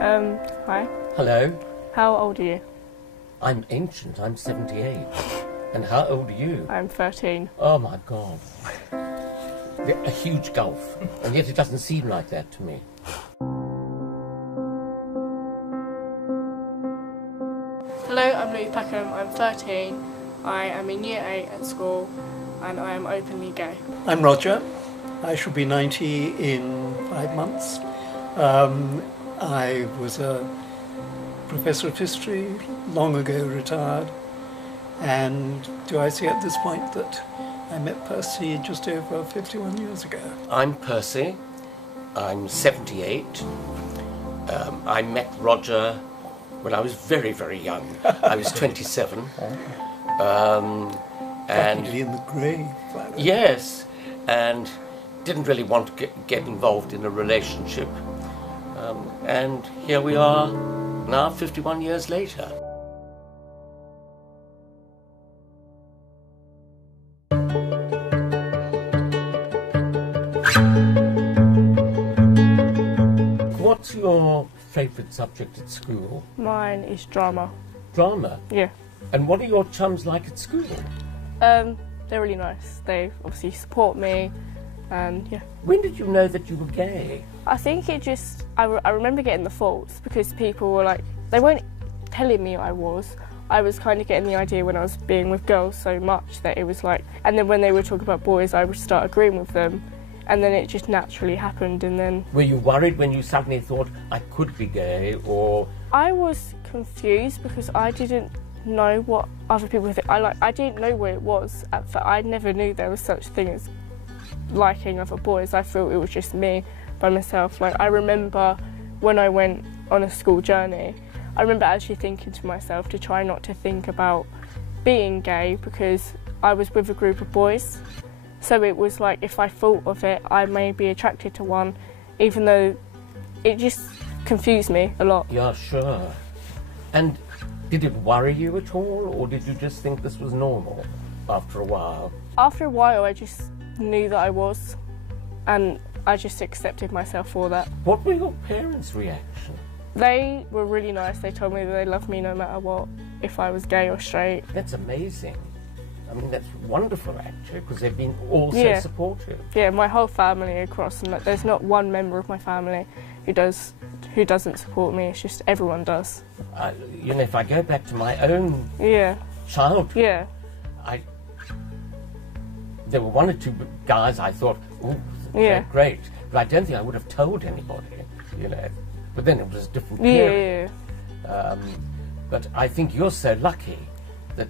Hi. Hello. How old are you? I'm ancient. I'm 78. And how old are you? I'm 13. Oh my God. A huge gulf. And yet it doesn't seem like that to me. Hello, I'm Louis Peckham. I'm 13. I am in Year 8 at school and I am openly gay. I'm Roger. I shall be 90 in 5 months. I was a professor of history, long ago retired, and do I say at this point that I met Percy just over 51 years ago? I'm Percy. I'm 78. I met Roger when I was very, very young. I was 27. And in the grave. Yes, and didn't really want to get involved in a relationship. And here we are now, 51 years later. What's your favourite subject at school? Mine is drama. Drama? Yeah. And what are your chums like at school? They're really nice. They obviously support me and yeah. When did you know that you were gay? I think it just, I remember getting the thoughts because people were like, they weren't telling me I was kind of getting the idea when I was being with girls so much that it was like, and then when they would talk about boys I would start agreeing with them and then it just naturally happened and then... Were you worried when you suddenly thought I could be gay or...? I was confused because I didn't know what other people think. I didn't know what it was at first. I never knew there was such a thing as liking other boys. I thought it was just me by myself. Like I remember when I went on a school journey, I remember actually thinking to myself to try not to think about being gay because I was with a group of boys. So it was like if I thought of it, I may be attracted to one, even though it just confused me a lot. Yeah, sure. And did it worry you at all, or did you just think this was normal after a while? After a while, I just knew that I was, and I just accepted myself for that. What were your parents' reaction? They were really nice. They told me that they loved me no matter what, if I was gay or straight. That's amazing. I mean, that's wonderful, actually, because they've been all so supportive. Yeah, my whole family across, and there's not one member of my family who doesn't support me. It's just everyone does. You know, if I go back to my own childhood, there were one or two guys I thought, oh, they're great, but I don't think I would have told anybody, you know. But then it was a different period. But I think you're so lucky that,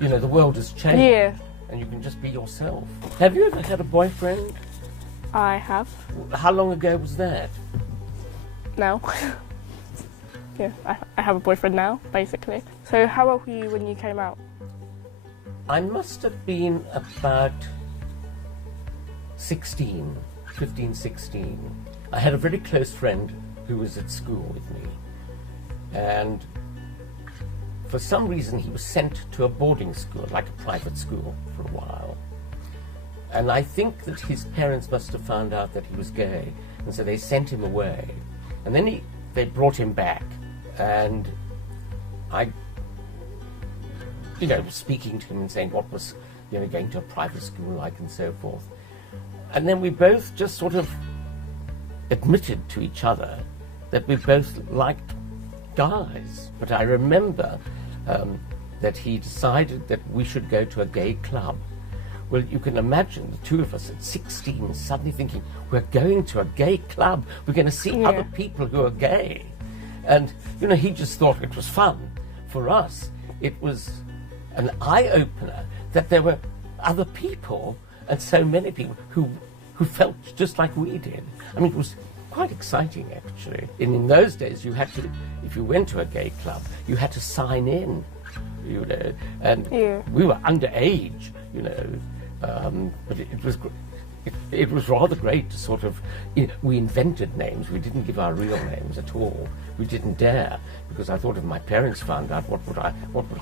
you know, the world has changed and you can just be yourself. Have you ever had a boyfriend? I have. How long ago was that? Now. Yeah, I have a boyfriend now, basically. So how old were you when you came out? I must have been about 16, 15, 16. I had a very close friend who was at school with me, and for some reason he was sent to a boarding school, like a private school, for a while. And I think that his parents must have found out that he was gay, and so they sent him away. And then they brought him back, and I, you know, speaking to him and saying what was, you know, going to a private school like and so forth. And then we both just sort of admitted to each other that we both liked guys. But I remember that he decided that we should go to a gay club. Well, you can imagine the two of us at 16 suddenly thinking, we're going to a gay club, we're going to see other people who are gay. And, you know, he just thought it was fun. For us, it was an eye-opener that there were other people, and so many people, who felt just like we did. I mean, it was quite exciting, actually. And in those days, you had to, if you went to a gay club, you had to sign in, you know, and we were underage, you know, but it was rather great to sort of, you know, we invented names. We didn't give our real names at all. We didn't dare, because I thought if my parents found out, what would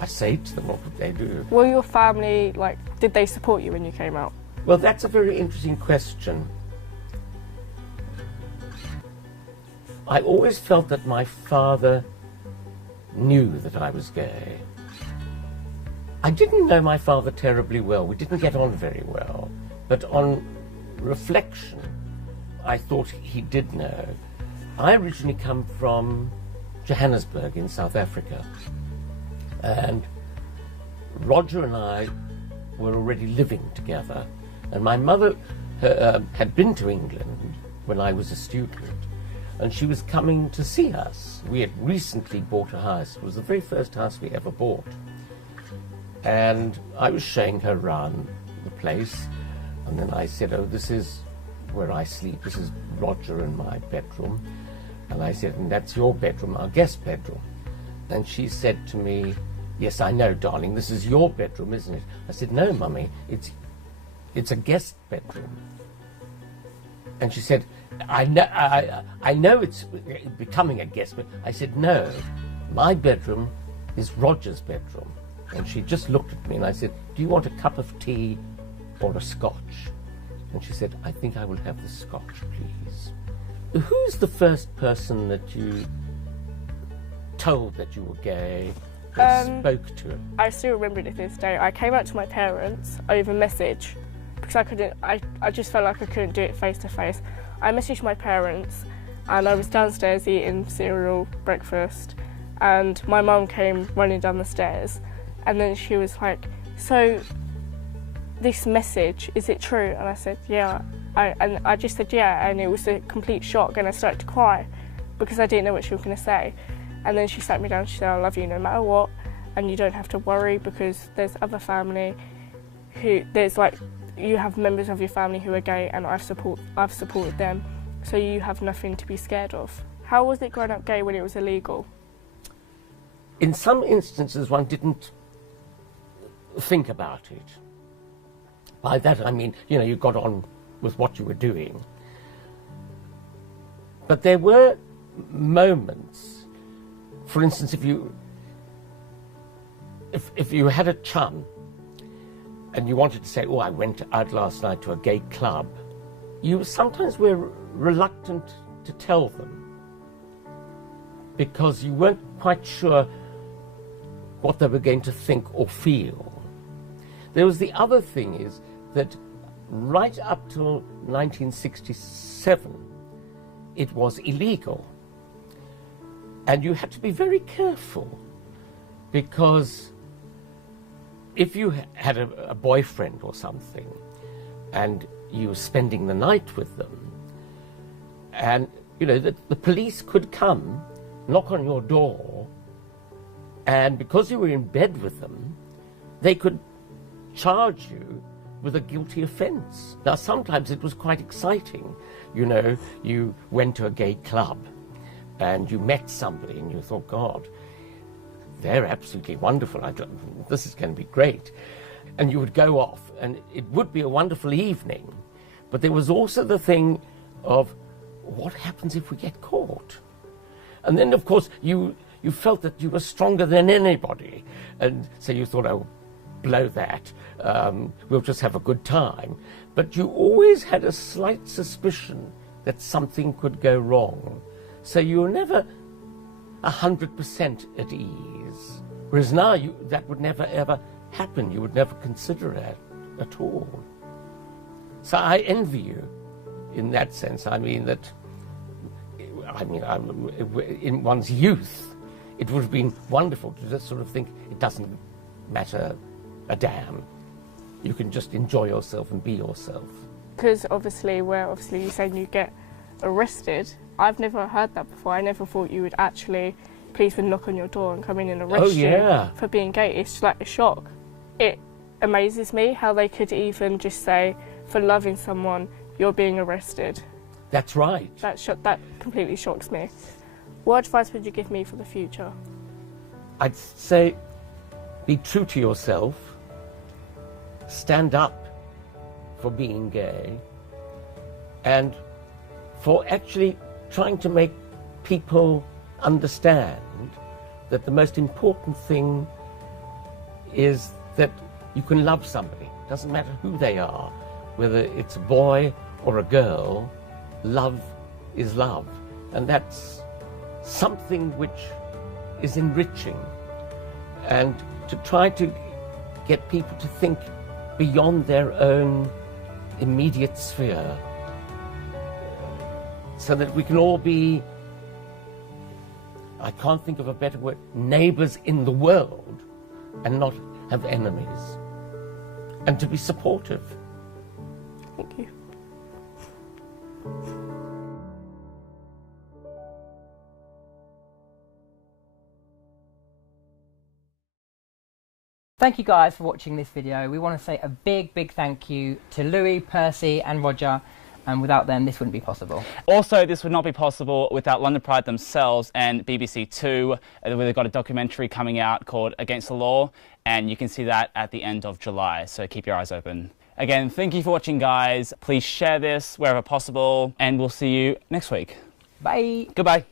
I say to them? What would they do? Were your family, like, did they support you when you came out? Well, that's a very interesting question. I always felt that my father knew that I was gay. I didn't know my father terribly well. We didn't get on very well. But on reflection, I thought he did know. I originally come from Johannesburg in South Africa. And Roger and I were already living together. And my mother had been to England when I was a student. And she was coming to see us. We had recently bought a house. It was the very first house we ever bought. And I was showing her around the place. And then I said, oh, this is where I sleep. This is Roger and my bedroom. And I said, and that's your bedroom, our guest bedroom. And she said to me, yes, I know, darling, this is your bedroom, isn't it? I said, no, Mummy, it's a guest bedroom. And she said, I know it's becoming a guest bedroom. I said, no, my bedroom is Roger's bedroom. And she just looked at me and I said, do you want a cup of tea or a scotch? And she said, I think I will have the scotch, please. Who's the first person that you told that you were gay or spoke to? I still remember it to this day. I came out to my parents over message because I just felt like I couldn't do it face to face. I messaged my parents and I was downstairs eating cereal, breakfast, and my mum came running down the stairs and then she was like, so this message, is it true? And I said, yeah. And I just said, yeah, and it was a complete shock and I started to cry because I didn't know what she was going to say. And then she sat me down and she said, I love you no matter what, and you don't have to worry because there's other family you have members of your family who are gay and I've supported them, so you have nothing to be scared of. How was it growing up gay when it was illegal? In some instances, one didn't think about it. By that I mean, you got on with what you were doing. But there were moments, for instance, if you had a chum and you wanted to say, oh, I went out last night to a gay club, you sometimes were reluctant to tell them because you weren't quite sure what they were going to think or feel. There was the other thing is that right up till 1967, it was illegal. And you had to be very careful because if you had a boyfriend or something and you were spending the night with them, and the police could come, knock on your door, and because you were in bed with them, they could charge you with a guilty offence. Now, sometimes it was quite exciting. You went to a gay club and you met somebody and you thought, God, they're absolutely wonderful. This is going to be great. And you would go off and it would be a wonderful evening. But there was also the thing of what happens if we get caught? And then, of course, you felt that you were stronger than anybody. And so you thought, oh, blow that. We'll just have a good time. But you always had a slight suspicion that something could go wrong. So you were never 100% at ease. Whereas now that would never ever happen. You would never consider it at all. So I envy you in that sense. In one's youth, it would have been wonderful to just sort of think it doesn't matter a damn. You can just enjoy yourself and be yourself. Because obviously you're saying you get arrested. I've never heard that before. I never thought you would police would knock on your door and come in and arrest you for being gay. It's like a shock. It amazes me how they could even just say, for loving someone, you're being arrested. That's right. That completely shocks me. What advice would you give me for the future? I'd say be true to yourself, stand up for being gay, and for actually trying to make people understand that the most important thing is that you can love somebody. It doesn't matter who they are, whether it's a boy or a girl, love is love. And that's something which is enriching, and to try to get people to think beyond their own immediate sphere, so that we can all be, I can't think of a better word, neighbours in the world and not have enemies, and to be supportive. Thank you. Thank you guys for watching this video. We want to say a big thank you to Louis, Percy and Roger, and without them this wouldn't be possible. Also, this would not be possible without London Pride themselves and BBC Two, where they've got a documentary coming out called Against the Law, and you can see that at the end of July, so keep your eyes open. Again, thank you for watching, guys. Please share this wherever possible, and we'll see you next week. Bye. Goodbye.